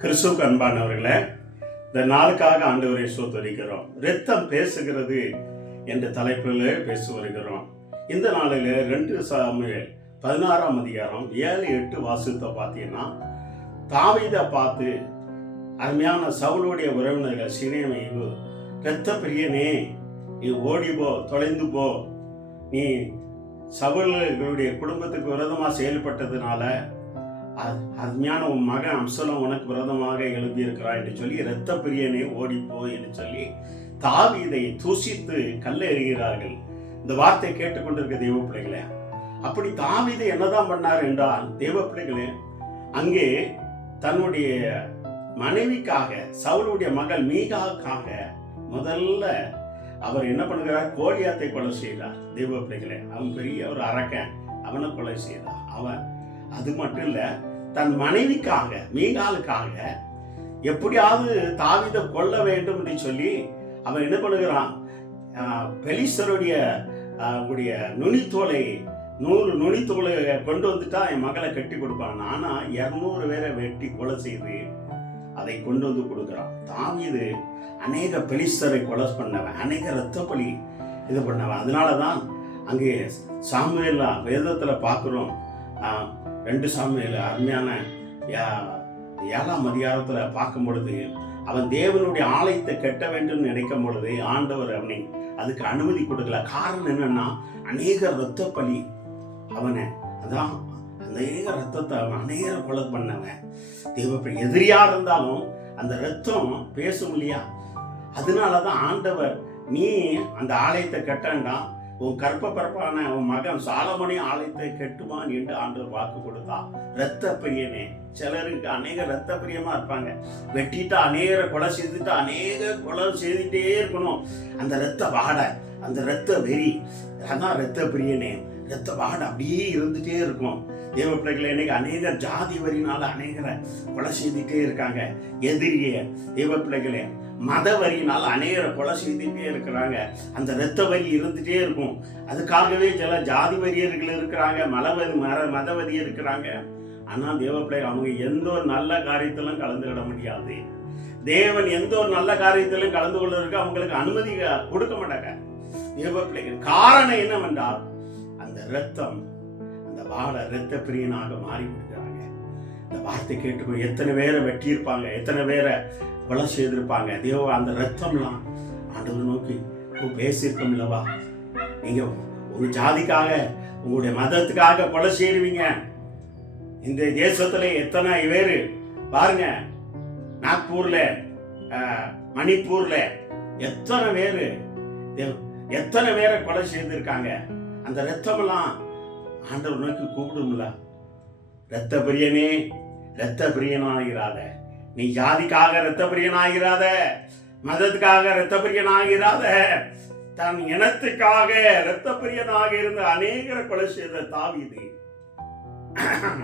கிறிஸ்துவுக்கு அன்பானவர்களே, இந்த நாளுக்காக ஆண்டவரை ஸ்தோத்திரிக்கிறோம். இரத்தம் பேசுகிறது என்ற தலைப்பில் பேசி வருகிறோம். இந்த நாளில் 2 சாமுவேல் 16ஆம் அதிகாரம் 7-8 வாசித்த பார்த்தீங்கன்னா, தாவீதை பார்த்து அருமையான சவுலுடைய உறவினர்கள் சினேமியு, இரத்த பிரியனே, நீ ஓடிப்போ, தொலைந்து போ, நீ சவுலுடைய குடும்பத்துக்கு விரோதமாக செயல்பட்டதுனால அருமையான உன் மகன் அம்சலம் உனக்கு விரோதமாக எழுப்பியிருக்கிறான் என்று சொல்லி, இரத்த பிரியனே ஓடிப்போ என்று சொல்லி தாவீதை தூசித்து கல்ல எறிகிறார்கள். இந்த வார்த்தை கேட்டுக்கொண்டிருக்க தெய்வ பிள்ளைகளே, அப்படி தாவீதை என்னதான் பண்ணார் என்றால், தெய்வ பிள்ளைகளே, அங்கே தன்னுடைய மனைவிக்காக, சவுலுடைய மகள் மீகாவுக்காக முதல்ல அவர் என்ன பண்ணுகிறார்? கோலியாத்தை கொலை செய்தார். தெய்வ பிள்ளைகளே, அவன் பெரிய ஒரு அரக்கன், அவனை கொலை செய்தார். அவன் அது மட்டும் இல்ல, தன் மனைவிக்காக, மீகாலுக்காக எப்படியாவது தாவீதை கொல்ல வேண்டும் என்று சொல்லி அவன் என்ன பண்ணுகிறான்? பெலிஸ்தருடைய நுனித்தோலை 100 நுனித்தோலை கொண்டு வந்துட்டா என் மகளை கட்டி கொடுப்பான். ஆனா 200 பேரை வெட்டி கொலை செய்து அதை கொண்டு வந்து கொடுக்குறான். தாவீது அநேக பெலிஸ்தரை கொலை பண்ணவன், அநேக இரத்த பலி இது பண்ணவன். அதனாலதான் அங்கே சாமுவேல் வேதத்துல பார்க்கிறோம். 2 சாமுவேல் அருமையான 7ஆம் அதிகாரத்தில் பார்க்கும் பொழுது, அவன் தேவனுடைய ஆலயத்தை கட்ட வேண்டும் நினைக்கும் பொழுது ஆண்டவர் அவனை அதுக்கு அனுமதி கொடுக்கல. காரணம் என்னன்னா, அநேக இரத்த பலி அவனை, அதான் அநேக ரத்தத்தை அவன் அநேக கொலை பண்ணவன். தேவப்படி எதிரியா இருந்தாலும் அந்த ரத்தம் பேசும் இல்லையா? அதனாலதான் ஆண்டவர், நீ அந்த ஆலயத்தை கட்டண்டா, உன் கற்ப உன் மகன் சாலமோனே ஆலயத்தை கட்டுவான் என்று ஆண்டவர் வாக்கு கொடுத்தா. இரத்த பிரியனே, சிலருக்கு அநேக இரத்த பிரியமா இருப்பாங்க. வெட்டிட்டு அநேக கொலை செய்துட்டு அநேக கொலை செய்துட்டே இருக்கணும். அந்த இரத்த வாடை, அந்த இரத்த வெறி, அதான் இரத்த பிரியனே. இரத்த வாடை அப்படியே இருந்துட்டே இருக்கும். தேவ பிள்ளைகளை இன்னைக்கு அநேக ஜாதி வரினால அநேகரை கொலை செய்துட்டே இருக்காங்க. எதிரிய தேவ பிள்ளைகளே, மத வரியினால அநேகரை கொலை செய்துட்டே இருக்கிறாங்க. அந்த இரத்த வரி இருந்துட்டே இருக்கும். அதுக்காகவே சில ஜாதி வரியர்கள் இருக்கிறாங்க, மத வரி இருக்கிறாங்க. ஆனா தேவ பிள்ளைகள் அவங்க எந்த ஒரு நல்ல காரியத்திலும் கலந்துவிட முடியாது. தேவன் எந்த ஒரு நல்ல காரியத்திலும் கலந்து கொள்வதற்கு அவங்களுக்கு அனுமதி கொடுக்க மாட்டாங்க தேவ பிள்ளைகள். காரணம் என்னவென்றால், அந்த இரத்தம், அந்த வாழ இரத்த பிரியனாக மாறி விடுகிறாங்க. இந்த வார்த்தை கேட்டு எத்தனை பேரை வெட்டியிருப்பாங்க, எத்தனை பேரை கொலை செய்திருப்பாங்க. தேவ அந்த ரத்தம்லாம் ஆண்டவர் நோக்கி பேசியிருக்கோம் இல்லவா? நீங்க உங்க ஜாதிக்காக, உங்களுடைய மதத்துக்காக கொலை செய்வீங்க. இந்த தேசத்துல எத்தனை பேரு பாருங்க, நாக்பூர்ல, மணிப்பூர்ல எத்தனை பேரை கொலை செய்திருக்காங்க. அந்த ரத்தமெல்லாம் ஆண்டவர் நோக்கி கூப்பிடும்ல, இரத்த பிரியனே, இரத்த பிரியனாகிறாத. நீ ஜாதிக்காக இரத்த பிரியனாகிறாத, மதத்துக்காக இரத்த பிரியனாகிறாத. தன் இனத்துக்காக இரத்த பிரியனாக இருந்த அநேகரை கொலை செய்த தாவீது,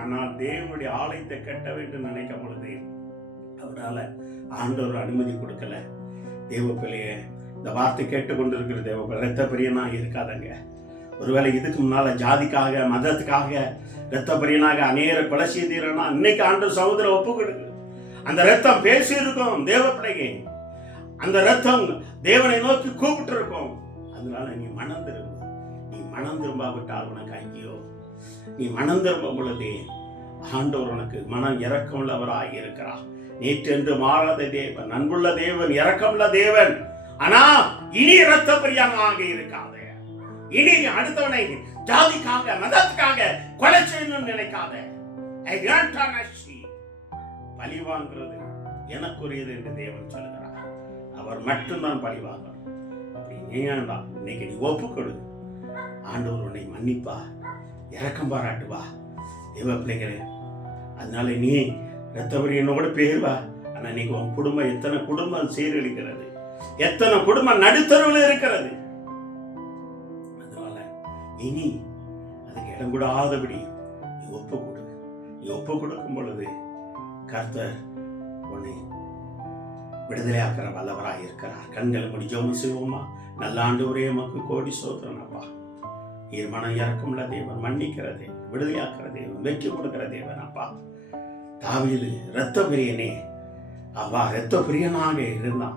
ஆனால் தேவனுடைய ஆலயத்தை கட்ட வேண்டும் நினைக்கும் பொழுது அவரால் ஆண்டவர் அனுமதி கொடுக்கல. தேவ பிள்ளையே, இந்த வார்த்தை கேட்டுக்கொண்டிருக்கிற தேவ பிள்ளை, இரத்த பிரியனாக இருக்காதங்க. ஒருவேளை இதுக்கு முன்னால ஜாதிக்காக, மதத்துக்காக இரத்த பிரியனாக அநேகரை கொலை செய்தீங்கன்னா, இன்னைக்கு ஆண்டவர் சமுதிரம் ஒப்பு கொடுக்கு. அந்த ரத்தம் பேசி இருக்கும் தேவ பிள்ளையே. அந்த ரத்தம் தேவனை நோக்கி கூப்பிட்டு இருக்கும். அதனால நீ மனம் திரும்ப. நீ மனம் திரும்பாவிட்டால் உனக்கு ஐயோ. நீ மனம் திரும்பும் பொழுது ஆண்டவர் உனக்கு மனம் இரக்கமுள்ளவராக இருக்கிறார். நேற்றென்று மாறாத தேவன், அன்புள்ள தேவன், இரக்கமுள்ள தேவன். ஆனா இனி இரத்த பிரியனாக இருக்காத. இனி அடுத்தவனை ஜாதிக்காக, மதத்துக்காக கொலை செய்யணும்னு நினைக்காத. பழி வாங்குறது எனக்குரியது என்று தேவன் சொல்லுகிறார். அவர் மட்டும்தான் பழி வாங்கணும். அப்படி நீண்டா இன்னைக்கு நீ ஒப்புக்கொடு. ஆண்டவர் உன்னை மன்னிப்பா, இரக்கம் பாராட்டுவா தேவ பிள்ளைகளே. அதனால நீ இரத்தபடி என்னோட பேருவா. ஆனா இன்னைக்கு உன் குடும்பம், எத்தனை குடும்பம் சீரழிக்கிறது, எத்தனை குடும்பம் நடுத்தருவில் இருக்கிறது. அதனால இனி அதுக்கு இடம் கூடாதபடி நீ ஒப்பு கொடு. நீ ஒப்பு கொடுக்கும் பொழுது கர்த்தர் உன்னை விடுதலையாக்கிற வல்லவராக இருக்கிறார். கண்களை மூடி ஜெபம் செய்வோமா? நல்ல ஆண்டவரே, உமக்கு கோடி சோத்திரம் அப்பா. மனம் இறக்கமுள்ள தேவன், மன்னிக்கிற தேவன், விடுதலையாக்கிற தேவன், வெற்றி கொடுக்கிற தேவன் அப்பா. தாவீது இரத்த பிரியனே, அவன் இரத்த பிரியனாக இருந்தான்.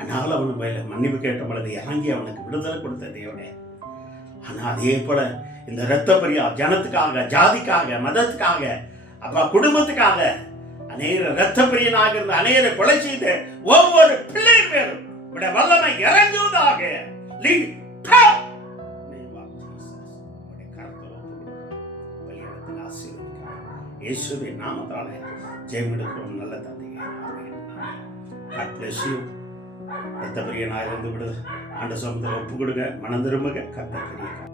ஆனால் அவனு மன்னிப்பு கேட்ட பொழுது இறங்கி அவனுக்கு விடுதலை கொடுத்த தேவனே. ஆனால் அதே போல இந்த இரத்த பிரியா ஜனத்துக்காக, ஜாதிக்காக, மதத்துக்காக, அப்பா குடும்பத்துக்காக அநேக இரத்த பிரியனாக இருந்த அநேகரை கொலை செய்த ஒவ்வொரு பிள்ளை பேரும் விட வல்லமை இறங்குவதாக. இயேசுவின் நாமத்தாலே ஜெயம் எடுக்கிறோம் நல்ல தந்தையே. God bless you. இரத்த பிரியனாக இருந்து விடு. ஆண்ட சமூகத்தில் ஒப்பு கொடுங்க, மனம் திரும்புங்க. கர்த்தர் பெரிய